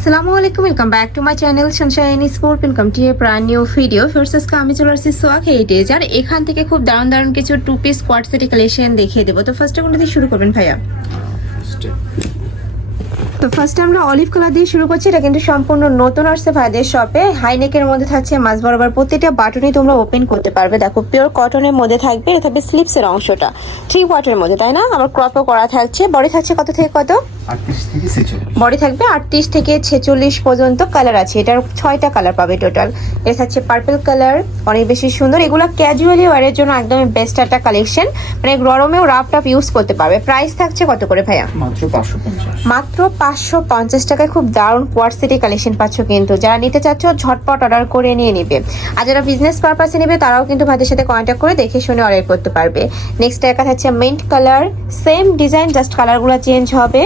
আসসালামু আলাইকুম, welcome back to my channel Sunshine sport. Welcome to A brand new video. First আমি চলে আসছি সোয়াক হেরিটেজ, আর এখান থেকে খুব দারুণ দারুণ কিছু টু পিস কোয়াড সেটি কালেকশন দেখিয়ে দেবো। তো ফার্স্টে কোনটা দিয়ে শুরু করবেন ভাইয়া? তো ফার্স্টে আমরা অলিভ কালার দিয়ে শুরু করছি। এটা কিন্তু সম্পূর্ণ নতুন আসছে ভাইদের শপে। হাইনেকের মধ্যে থাকছে মাঝ বরাবর, প্রতিটা বাটনই তোমরা ওপেন করতে পারবে। দেখো পিওর কটনের মধ্যে থাকবে। এটা থাকবে স্লিপসের অংশটা 3 কোয়ার্টের মধ্যে, তাই না? আবার ক্রপও করা থাকছে। বডি থাকছে কত থেকে কত? 38 থেকে 46। বডি থাকবে 38 থেকে 46 পর্যন্ত। কালার আছে, এটার 6টা কালার পাবে টোটাল। এটা থাকছে পার্পল কালার, অনেক বেশি সুন্দর। এগুলো ক্যাজুয়ালি ওয়ারের জন্য একদমই বেস্ট একটা কালেকশন, মানে গরমেও রাফ টাফ ইউজ করতে পারবে। প্রাইস থাকছে কত করে ভাইয়া? মাত্র 550। মাত্র 550 টাকায় খুব দারুণ কোয়াড সেটি কালেকশন পাচ্ছ। কিন্তু যারা নিতে চাচ্ছ ঝটপট অর্ডার করে নিয়ে নিবে, আর যারা বিজনেস পারপাসে নেবে তারাও কিন্তু ভাইদের সাথে কন্ট্যাক্ট করে দেখে শুনে অর্ডার করতে পারবে। নেক্সট একটা থাকছে mint colour, same design, just কালারগুলো চেঞ্জ হবে।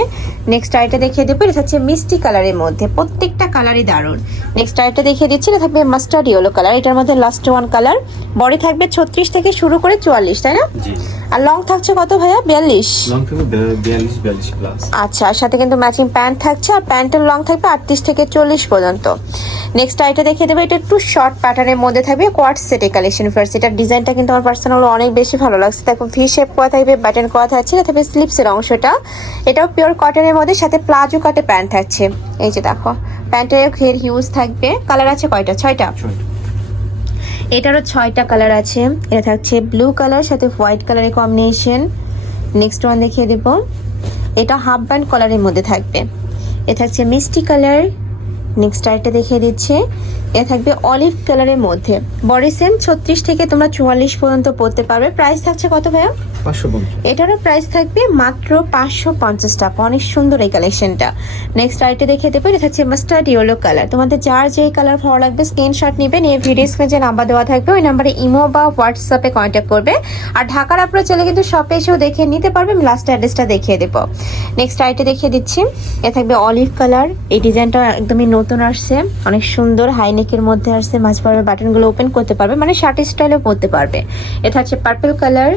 নেক্সট আইটা দেখিয়ে দেবো, এটা থাকছে মিষ্টি কালারের মধ্যে, প্রত্যেকটা কালারই দারুণ। নেক্সট আইটা দেখিয়ে দিচ্ছি, এটা থাকবে মাস্টার্ড ইয়েলো কালার। এটার মধ্যে লাস্ট ওয়ান কালার। বডি থাকবে 36 থেকে শুরু করে 44, তাই না? জি। আর লং থাকছে কত ভাইয়া? 42। লং থাকবে 42 প্লাস। আচ্ছা, আর সাথে কিন্তু ম্যাচিং প্যান্ট থাকছে, আর প্যান্টের লং থাকবে 38 থেকে 40 পর্যন্ত। নেক্সট আইটা দেখিয়ে দেবো, এটা একটু শর্ট প্যাটার্নের মধ্যে থাকবে কোয়াড সেটে কালেকশন। ফার্স্ট এটার ডিজাইনটা কিন্তু আমার পার্সোনাল অনেক বেশি ভালো লাগছে। দেখো ভি শেপ করা থাকবে, বাটন করা থাকছে, এটা থাকবে স্লিপসের অংশটা। এটাও পিওর কটনের মধ্যে, সাথে প্লাজো কাটে প্যান্ট থাকছে। এই যে দেখো প্যান্টের ঘের হিউজ থাকবে। কালার আছে কয়টা? 6টা। এটারও 6টা কালার আছে। এটা থাকছে ব্লু কালার সাথে হোয়াইট কালারের কম্বিনেশন। নেক্সট ওয়ান দেখিয়ে দেবো, এটা হাফ ব্যান্ড কলারের মধ্যে থাকবে। এ থাকছে মিষ্টি কালার। নেক্সট আরেকটা দেখিয়ে দিচ্ছে, এটা থাকবে অলিভ কালারের মধ্যে। বডি সেম 36 থেকে তোমরা 44 পর্যন্ত পড়তে পারবে। প্রাইস থাকছে কত ভাইয়া? 550। এটারও প্রাইস থাকবে মাত্র 550 টাকা। অনেক সুন্দর এই কালেকশনটা। নেক্সট আইটে দেখে দেবো, এটা থাকছে মাস্টার্ড ইয়েলো কালার। তোমাদের যার যেই কালার ভালো লাগবে স্ক্রিনশট নেবে, নিয়ে ভিডিও স্ক্রিনে যে নাম্বার দেওয়া থাকবে ওই নাম্বারে ইমো বা হোয়াটসঅ্যাপে কন্ট্যাক্ট করবে। আর ঢাকার আপনারা চলে কিন্তু শপে এসেও দেখে নিতে পারবে। আমি লাস্ট অ্যাড্রেসটা দেখিয়ে দেবো। নেক্সট আইটে দেখিয়ে দিচ্ছি, এ থাকবে অলিভ কালার। এই ডিজাইনটা একদমই নতুন আসছে, অনেক সুন্দর। হাইনেকের মধ্যে আসছে, মাঝ পারবে বাটনগুলো ওপেন করতে পারবে, মানে শার্ট স্টাইলেও পরতে পারবে। এটা হচ্ছে পার্পল কালার।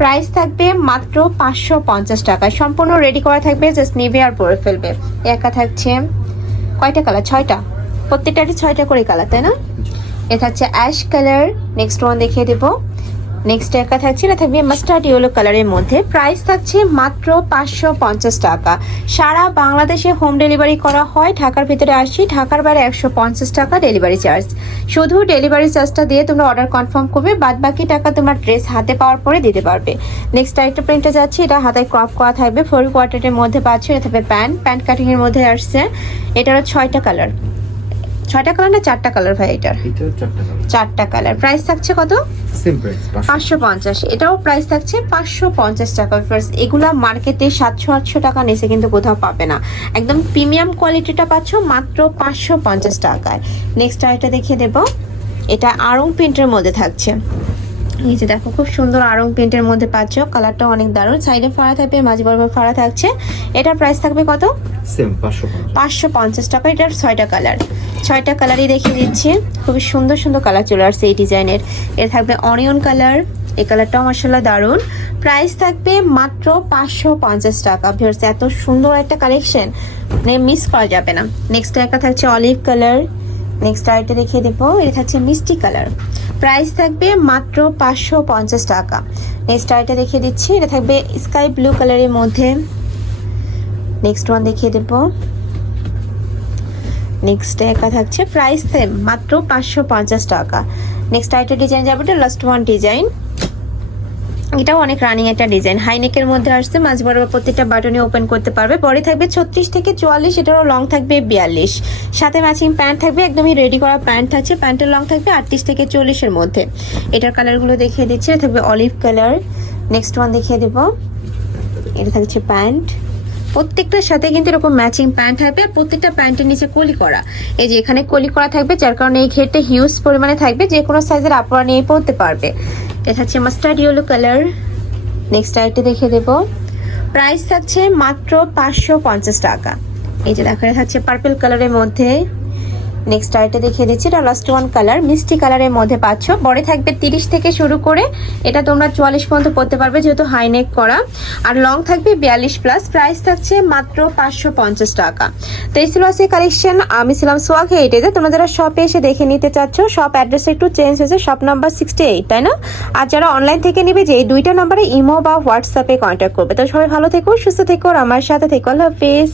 প্রাইস থাকবে মাত্র 550 টাকায়। সম্পূর্ণ রেডি করা থাকবে, জাস্ট নেবে আর পরে ফেলবে। একা থাকছে কয়টা কালার? 6টা। প্রত্যেকটারই 6টা করে কালার, তাই না? এটা থাকছে অ্যাশ কালার। নেক্সট ওয়ান দেখিয়ে দেবো। নেক্সট একা থাকছে, এটা থাকবে মাস্টার্ড ইয়েলো কালারের মধ্যে। প্রাইস থাকছে মাত্র 550 টাকা। সারা বাংলাদেশে হোম ডেলিভারি করা হয়। ঢাকার ভিতরে 80, ঢাকার বাইরে 150 টাকা ডেলিভারি চার্জ। শুধু ডেলিভারি চার্জটা দিয়ে তোমরা অর্ডার কনফার্ম করবে, বাদ বাকি টাকা তোমার ড্রেস হাতে পাওয়ার পরে দিতে পারবে। নেক্সট আরেকটা প্রিন্টে যাচ্ছি, এটা হাতায় ক্রপ করা থাকবে, 4 কোয়ার্টারের মধ্যে পাচ্ছ। এটা থাকবে প্যান্ট কাটিং এর মধ্যে আসছে। এটারও 6টা কালার। 6টা কালার না 4টা কালার ভাই? এটার 4টা কালার। প্রাইস থাকছে কত? Same price 550। এটাও প্রাইস থাকছে 550 টাকা। ফার্স্ট এগুলা মার্কেটে 700-800 টাকা নিচে কিন্তু কোথাও পাবে না। একদম প্রিমিয়াম কোয়ালিটিটা পাচ্ছ মাত্র 550 টাকায়। নেক্সট আরেকটা দেখিয়ে দেবো, এটা আড়ং প্রিন্টের মধ্যে থাকছে। এই যে দেখো খুব সুন্দর আড়ং প্রিন্টের মধ্যে পাচ্ছ। কালারটা অনেক দারুণ, সাইডে ফাড়া থাকবে, মাঝে বরাবর ফাড়া থাকছে। এটার প্রাইস থাকবে কত? সেম 550। 550 টাকা। এটার 6টা কালার। 6টা কালারই দেখিয়ে দিচ্ছি। খুবই সুন্দর সুন্দর কালার চলে আসছে এই ডিজাইনের। এর থাকবে অনিয়ন কালার, এই কালারটাও মাশাআল্লাহ দারুণ। প্রাইস থাকবে মাত্র 550 টাকা। ভিউয়ার্স এত সুন্দর একটা কালেকশন, মানে মিস করা যাবে না। নেক্সট একটা থাকছে অলিভ কালার। নেক্সট আরেকটা দেখিয়ে দেবো, এটা থাকছে মিষ্টি কালার। প্রাইস থাকবে মাত্র 550 টাকা। নেক্সট আরেকটা দেখিয়ে দিচ্ছি, এটা থাকবে স্কাই ব্লু কালারের মধ্যে। নেক্সট ওয়ান দেখিয়ে দেবো। নেক্সট একা থাকছে, প্রাইস সেম মাত্র 550 টাকা। নেক্সট আরেকটা ডিজাইন যাবে, এটা লাস্ট ওয়ান ডিজাইন। এটাও অনেক রানিং একটা ডিজাইন, হাইনেকের মধ্যে আসছে, মাঝ বরাবর প্রত্যেকটা বাটনে ওপেন করতে পারবে। বডি থাকবে 36 থেকে 44, এটারও লং থাকবে 42। সাথে ম্যাচিং প্যান্ট থাকবে, একদমই রেডি করা প্যান্ট থাকছে। প্যান্টের লং থাকবে 38 থেকে 40 এর মধ্যে। এটার কালারগুলো দেখিয়ে দিচ্ছি, এটা থাকবে অলিভ কালার। নেক্সট ওয়ান দেখিয়ে দেবো, এটা থাকছে প্যান্ট। প্রত্যেকটার সাথে কিন্তু এরকম ম্যাচিং প্যান্ট থাকবে, আর প্রত্যেকটা প্যান্টের নিচে কলি করা। এই যে এখানে কলি করা থাকবে, যার কারণে এই ঘেরটা হিউজ পরিমাণে থাকবে, যে কোনো সাইজের আপনারা নিয়ে পরতে পারবে। এটা হচ্ছে মাস্টার্ড ইয়েলো কালার। নেক্সট আইটে দেখে দেবো, প্রাইস থাকছে মাত্র 550 টাকা। এই যে দেখা থাকছে পার্পল কালারের মধ্যে। নেক্সট আরেকটা দেখিয়ে দিচ্ছি, এটা লাস্ট ওয়ান কালার, মিষ্টি কালারের মধ্যে পাচ্ছ। বডি থাকবে 30 থেকে শুরু করে এটা তোমরা 44 পর্যন্ত পড়তে পারবে, যেহেতু হাই নেক করা। আর লং থাকবে 42 প্লাস। প্রাইস থাকছে মাত্র 550 টাকা। তো এই ছিল আজকে কালেকশন। আমি ছিলাম সোয়াগ হেরিটেজে। তোমরা যারা শপে এসে দেখে নিতে চাচ্ছ, শপ অ্যাড্রেস একটু চেঞ্জ হয়েছে, শপ নাম্বার 68, তাই না? আর যারা অনলাইন থেকে নিবে, যে এই দুইটা নাম্বারে ইমো বা হোয়াটসঅ্যাপে কন্ট্যাক্ট করবে। তো সবাই ভালো থেকো, সুস্থ থেকো, আর আমার সাথে থেকো। আল্লাহ হাফেজ।